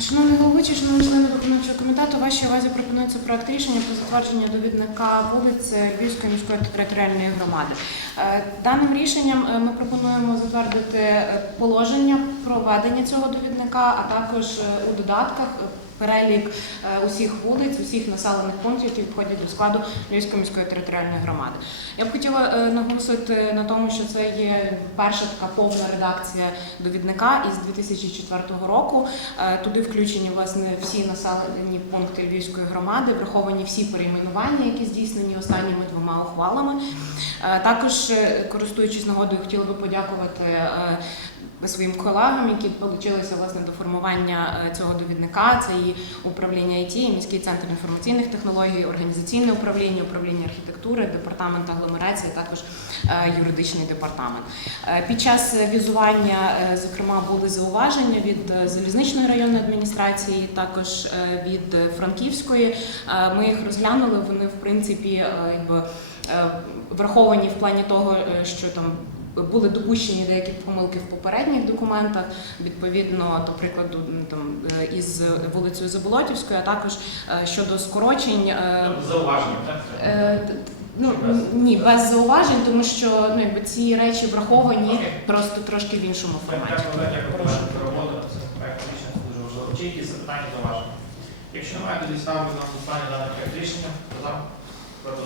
Шановний головуючий, шановні члени виконавчого комітету, вашій увазі пропонується проект рішення про затвердження довідника вулиць Львівської міської територіальної громади. Е, Даним рішенням е, ми пропонуємо затвердити е, положення про ведення цього довідника, а також у додатках перелік е, усіх вулиць, усіх населених пунктів, які входять до складу Львівської міської територіальної громади. Я б хотіла е, наголосити на тому, що це є перша така повна редакція довідника із 2004 року. Е, Туди включені власне всі населені пункти Львівської громади, враховані всі перейменування, які здійснені останніми двома ухвалами. Також, користуючись нагодою, хотіла би подякувати своїм колегам, які долучилися власне до формування е, цього довідника. Це і управління ІТ, міський центр інформаційних технологій, організаційне управління, управління архітектури, департамент агломерації, також е, юридичний департамент. Е, Під час візування, зокрема, були зауваження від залізничної районної адміністрації, також від Франківської. Ми їх розглянули. Вони, в принципі, якби враховані в плані того, що там. Були допущені деякі помилки в попередніх документах, відповідно, до прикладу, там е, із вулицею Заболотівською, а також е, щодо скорочень. е, Зауваження, так? Ну ні, без зауважень, тому що ну якби ці речі враховані Окей. просто трошки в іншому форматі. Дякую, дякую Прошу. Чи якісь запитання зауваження? Якщо немає, тоді ставлю на голосування дане проект рішення. За? Проти